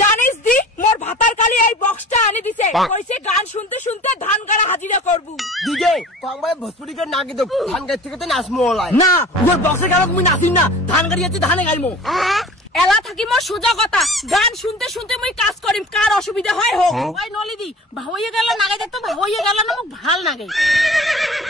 জানিস দি মোর ভাতার কালি এই বক্সটা আনি দিছে কইছে গান শুনতে শুনতে ধান গাড়া হাজিরা করবু দিগে কংবাই ভোজপুরি কে নাকি তো ধান গাইতে থেকে নাচমো লাই না ওর বক্সে গেল মুই নাচিম না ধান গাড়ি আছে ধানে গাইমু এলা থাকি মোর সোজা কথা গান শুনতে শুনতে মুই কাজ করিম কার অসুবিধা হয় হোক ওই নলিদি ভাওইয়ে গেল নাগাই দেখতো ভাওইয়ে গেল না মোক ভাল লাগে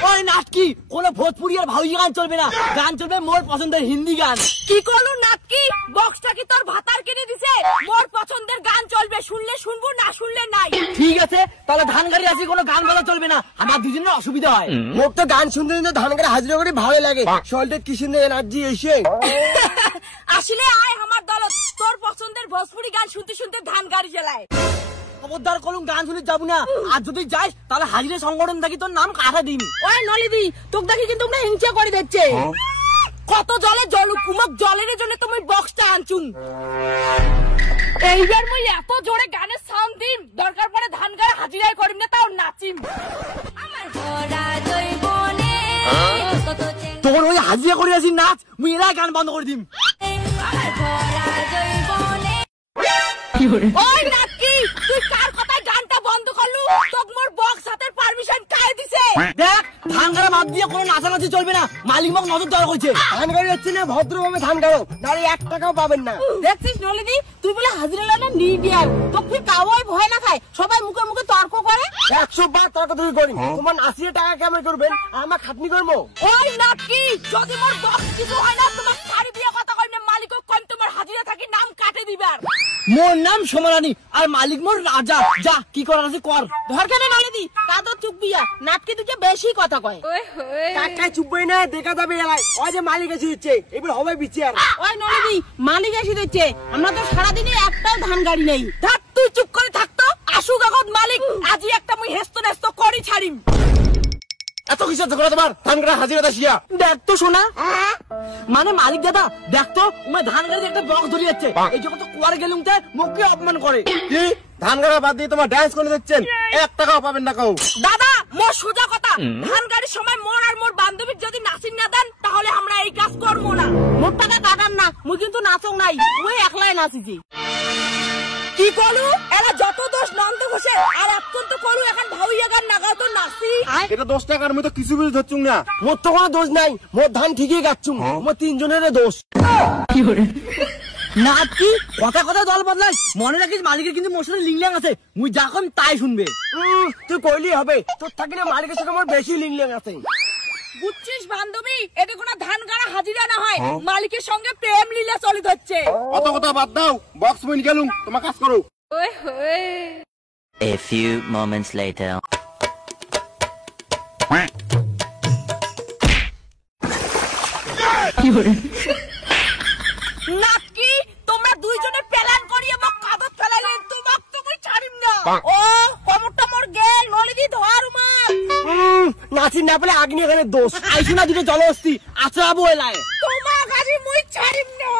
ওই নাটকি কোন ভোজপুরি আর ভাউজি গান চলবে না গান চলবে মোর পছন্দের হিন্দি গান কি করলু নাটকি বক্সটা কি তোর ভাতার কিনে দিছে মোর পছন্দের গান চলবে শুনলে শুনবো না শুনলে নাই ঠিক আছে তাহলে ধান গাড়ি আছে কোনো গান বলা চলবে না আমার দুজনের অসুবিধা হয় মোক তো গান শুনতে শুনতে ধান গাড়ি হাজিরা করে ভালো লাগে শরীরে কি সুন্দর এনার্জি এসে আসলে আয় আমার দলত তোর পছন্দের ভোজপুরি গান শুনতে শুনতে ধান গাড়ি জ্বালায় খবরদার কলম গান শুনে যাবো না আর যদি যাস তাহলে হাজিরা সংগঠন থাকি তোর নাম কাটা দিন ওই নলিদি তোকে দেখি কিন্তু না হিংসা করে দিচ্ছে কত জলে জল কুমক জলের জন্য তুমি বক্সটা আনছুন এইবার মুই এত জোরে গানের সাউন্ড দিম দরকার পড়ে ধান গাড়া হাজিরাই করিম না তাও নাচিম আমার ঘোড়া জয়বনে তোর ওই হাজিরা করে আসি নাচ মুই এরা গান বন্ধ করে দিম আমার ঘোড়া জয়বনে ওই নাকি তুই কার কথায় গানটা বন্ধ করলু তোক মোর বক্স হাতের পারমিশন কাই দিছে দেখ ধান গাড়া বাদ দিয়ে কোনো নাচানাচি চলবে না মালিক মোক নজর দেওয়া হয়েছে ধান গাড়ি হচ্ছে না ভদ্রভাবে ধান গাড়ো নারে 1 টাকাও পাবেন না দেখছিস নলিদি তুই বলে হাজিরা লানা নিডিয়ার তোক তুই কাওয়াই ভয় না খায় সবাই মুখে মুখে তর্ক করে 100 বার তর্ক তুমি করি তোমার 80 টাকা কেমন করবেন আমার খাটনি করবো ওই নাকি যদি মোর বক্স কিছু হয় না তোমার ছাড়ি দিয়ে কথা কই না মালিক কোন তোমার হাজিরা থাকি নাম কাটে দিবার মোর নাম সোমারানী আর মালিক মোর রাজা যা কি করার আছে কর ধর কেন নলিদি কাদো চুপ দিয়া নাটকে তুই বেশি কথা কয় কাকাই চুপই না দেখা যাবে এলাই ওই যে মালিক এসে দিচ্ছে এবার হবে বিচার ওই নলিদি মালিক এসে দিচ্ছে আমরা তো সারা দিনে একটাও ধান গাড়ি নেই থাক তুই চুপ করে থাকতো আসুক আগত মালিক আজি একটা মুই হেস্ত নেস্ত করি ছাড়িম এত কিছু করে তোমার ধান গাড়ি হাজিরা দাসিয়া দেখ তো শোনা মানে মালিক দাদা দেখ তো উমে ধান গাড়ি একটা বক্স ধরে যাচ্ছে এই যখন তো কুয়ার গেলুম তে মুখকে অপমান করে কি ধান গাড়া বাদ দিয়ে তোমার ডান্স করে দিচ্ছেন 1 টাকাও পাবেন না কেউ দাদা মোর সোজা কথা ধান গাড়ির সময় মোর আর মোর বান্ধবীর যদি নাচিন না দেন তাহলে আমরা এই কাজ করবো না মোর টাকা কাটান না মুই কিন্তু নাচং নাই মুই একলাই নাচিছি কি করলু এরা যত দোষ নন্দ ঘোষে আর এখন তো করু এখন ভাউইয়া গান নাগাও তো নাচি এটা 10 টাকার মধ্যে কিছু বুঝ ধরছুম না মোর তো কোনো দোষ নাই মোর ধান ঠিকই গাচ্ছুম মোর তিনজনের দোষ কি করে নাকি কথা কথা দল বদলাস মনে রাখিস মালিকের কিন্তু মোর সাথে লিংলাং আছে মুই যা কম তাই শুনবে তুই কইলি হবে তোর থাকি না মালিকের সাথে মোর বেশি লিংলাং আছে বুঝছিস বান্ধবী এতে কোনো ধান গাড়া হাজিরা না হয় মালিকের সঙ্গে প্রেম লীলা চলিত হচ্ছে অত কথা বাদ দাও বক্স বইন গেলুম তোমার কাজ করো A few moments later. নাকি তোমরা দুইজনে প্ল্যান করিয়ে মোক কাদত ফেলাইলে তোমাক তো কই ছাড়িম না ও কমরটা মোর গেল নলিদি ধর মার নাচি না পেলে আগ্নি এখানে দোষ আইসু না দুটো জলহস্তি আছড়াবো এলায় তোমার গাড়ি মুই ছাড়িম না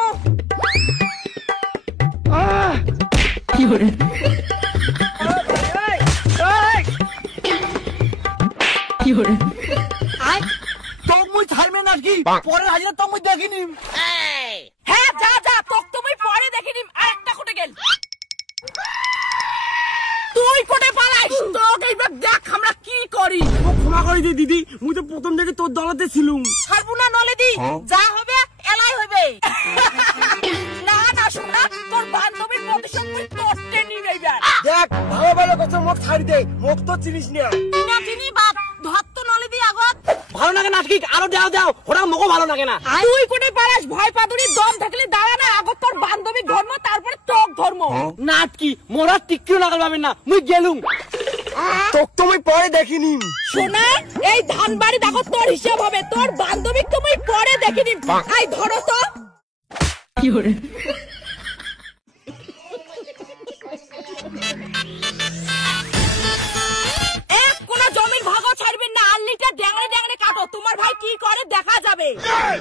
কি করে কি করে আয় তো মুই ছাড়বে নাকি পরে হাজিরা তো মুই দেখিনি হ্যাঁ যা যা তোক তুমি পরে দেখিনিম আর একটা কোটে গেল তুই কোটে পালাইস তোকে এইবার দেখ আমরা কি করি ক্ষমা করে দি দিদি মুই তো প্রথম থেকে তোর দলতে ছিলুম ছাড়বো না নলিদি যা হবে এলাই হবে না না শোনা তোর বান্ধবীর প্রতিশোধ তুই তোরতে নিবি এইবার দেখ ভালো ভালো কথা মুখ ছাড়ি দে মুখ তো চিনিস না না চিনি বাপ ধর তো নলিদি আগত ভালো লাগে নাটকি আরো দাও দাও ওরা মুখও ভালো লাগে না তুই কোটে পালাস ভয় পাদুরি দম থাকলে দাঁড়া না আগত তোর বান্ধবীর ধর্ম তারপরে তোর ধর্ম নাটকি মোরা টিকিও লাগাল পাবেন না মুই গেলুম তোক তুমি পরে দেখিনি শোনা এই ধান বাড়ি দেখো তোর হিসাব হবে তোর বান্ধবী তুমি পরে দেখিনি আই ধরো তো কি করে এক কোন জমির ভাগও ছাড়বেন না আল্লিটা ড্যাংড়ে ড্যাংড়ে কাটো তোমার তোমার ভাই কি করে দেখা যাবে।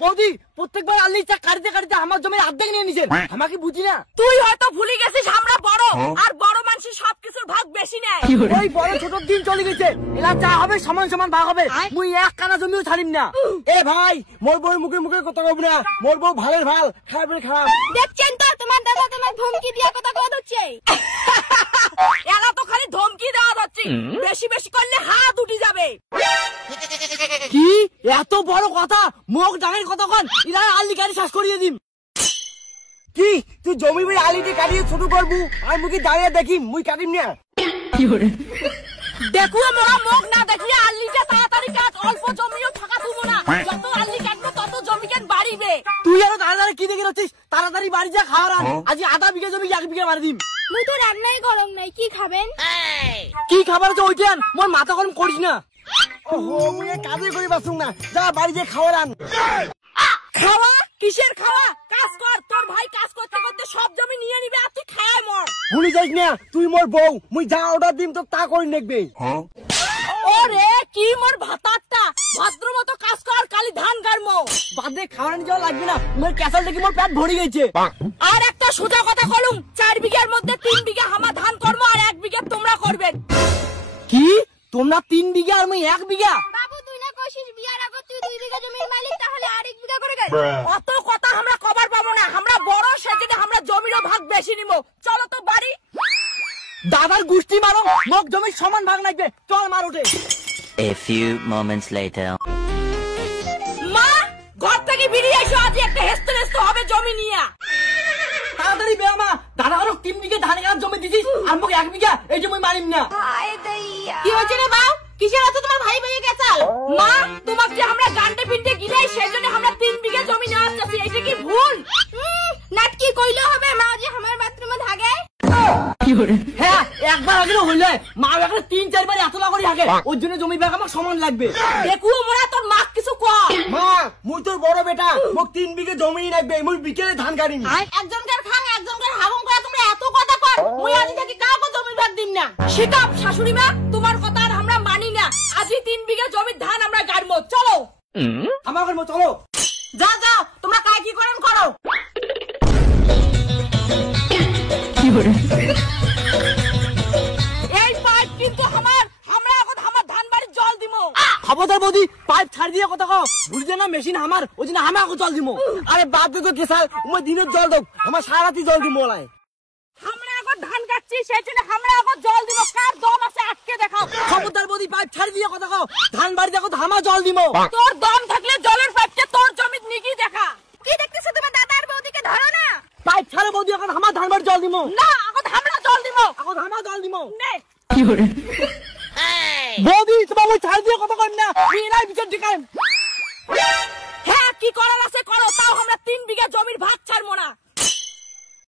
বৌদি প্রত্যেকবার আল্লি চা কাটতে কাটতে আমার জমির অর্ধেক নিয়ে নিছেন, আমাকে বুঝি না। তুই হয়তো ভুলে গেছিস আমরা বড়, আর বড় মানুষের সবকিছুর ভাগ বেশি নেয়। ওই বড় ছোট দিন চলে গেছে, এলা চা হবে সমান সমান ভাগ হবে, মুই এক কানা জমিও ছাড়িম না। এ ভাই মোর বউ মুখে মুখে কথা কব না, মোর বউ ভালের ভাল খারাপের খারাপ। দেখছেন তো তোমার দাদা তোমার ধমকি দিয়া কথা কয় হচ্ছে। এরা তো খালি ধমকি দেওয়া হচ্ছে, বেশি বেশি করলে হাত উঠে যাবে। কি এত বড় কথা, মুখ ডাঙের কথা কন, ইরা আল্লি গাড়ি শ্বাস করিয়ে দিম। কি তুই জমি বাড়ি আলিটি কাটিয়ে ছোট করবু, আর মুখে দাঁড়িয়ে দেখি মুই কাটিম না। দেখুন মোরা মুখ না দেখিয়ে আল্লিটা তাড়াতাড়ি কাট, অল্প জমিও ফাঁকা থুবো না, যত আল্লি কাটবো তত জমি কেন বাড়িবে। তুই আরো তাড়াতাড়ি কি দেখে রাখছিস, তাড়াতাড়ি বাড়ি যা খাওয়ার, আজ আধা বিঘা জমি 1 বিঘা মারি দিম। মুই তো রান্নাই গরম নাই, কি খাবেন? কি খাবার আছে ওইটান, মোর মাথা গরম করিস না। ওহো মুই কাজে করি বাসুম না, যা বাড়ি যে খাওয়ার আন। খাওয়া কিসের খাওয়া, কাজ কর, তোর ভাই কাজ করতে করতে সব জমি নিয়ে নিবে আর তুই খায় মর। ভুলি যাইস না তুই মোর বউ, মুই যা অর্ডার দিম তো তা করে নেকবে। ওরে কি মোর ভাতারটা, ভদ্র মতো কাজ কর, খালি ধান গাড়মো। বাদে খাওয়ার যাওয়া লাগবে না, মোর ক্যাসাল দেখি মোর পেট ভরে গেছে। আর একটা সোজা কথা কলুম, 4 বিঘার মধ্যে 3 বিঘা হামা ধান করবো আর 1 বিঘা তোমরা করবেন। কি তোমরা 3 বিঘা আর মই 1 বিঘা? বাবু তুই না কইছিস বিয়ার আগে তুই 2 বিঘা জমির মালিক, তাহলে আর 1 বিঘা করে গাই। অত কথা আমরা কবার পাবো না, আমরা বড় সেজন্য আমরা জমিরও ভাগ বেশি নিব। চলো তো বাড়ি। দাদার গুষ্টি মারো, মোক জমির সমান ভাগ লাগবে, চল মার ওঠে। A few moments later. মা ঘর থেকে বেরিয়ে এসো, আজ একটা হেস্তে হেস্তে হবে জমি নিয়ে। তাড়াতাড়ি বেয়া মা, দাদা আরো 3 বিঘা ধান গাছ জমি দিছিস, আর মোক 1 বিঘা, এই জমি মারিম না। কি হয়েছে রে বাউ, কিসের এত তোমার ভাই ভাইয়ে গেছাল? মা তোমাকে যে আমরা গান্ডে পিন্ডে গিলাই সেজন্য আমরা 3 বিঘা জমি নেওয়া চাচ্ছি, এটা কি ভুল? নাটকি কইলে হবে, মা যে আমার বাথরুমে থাকে। হ্যাঁ একবার আগে হইলে মা এখন 3-4 বার এত লাগরি আগে, ওর জন্য জমি ভাগ আমার সমান লাগবে। দেখুও মোরা তোর মা কিছু কর। মা মুই তোর বড় বেটা, মোক 3 বিঘে জমি লাগবে, মুই বিকেলে ধান কাটিম। একজনকার খাং একজনকার হাগম করে তোমরা এত কথা কর, মুই আজ থেকে কাউকে জমি ভাগ দিম না। সেটা শাশুড়ি মা তোমার কথা আর আমরা মানি না, আজই 3 বিঘা জমির ধান আমরা গাড়বো। চলো আমার ঘর চলো। যা যা তোমরা কাজ কি করেন করো। এই পাইপ কিন্তু আমার, আমরা এখন আমার ধান বাড়ির জল দিমো। খবরদার বৌদি, পাইপ ছাড় দিয়ে কথা কও, বুঝলে না মেশিন আমার, ওই জন্য আমি আগে জল দিমু। আরে বাদ দে তো কেসাল, মুই দিনের জল দাও, আমার সারা রাতি জল দিম বলাই। আমরা এখন ধান কাটছি সেই জন্য আমরা এখন জল দিব, কার দম আছে আটকে দেখাও। খবরদার বৌদি, পাইপ ছাড় দিয়ে কথা কও, ধান বাড়ি দেখো ধামা জল দিমু। তোর দম থাকলে জলের পাইপটা তোর জমিতে নিগি দেখা। কি দেখতেছো তুমি, দাদার বৌদিকে ধরো না। পাইপ ছাড়ে বৌদি, এখন আমার ধান বাড়ি জল দিমু। না এখন আমরা জল দিব, এখন আমার জল দিমু। নে বৌদি তোমার ওই ছাড় দিয়ে কথা কই না, বিলাই বিচার দিকাম। হ্যাঁ কি করার আছে করো, তাও আমরা 3 বিঘা জমির ভাগ ছাড়বো না।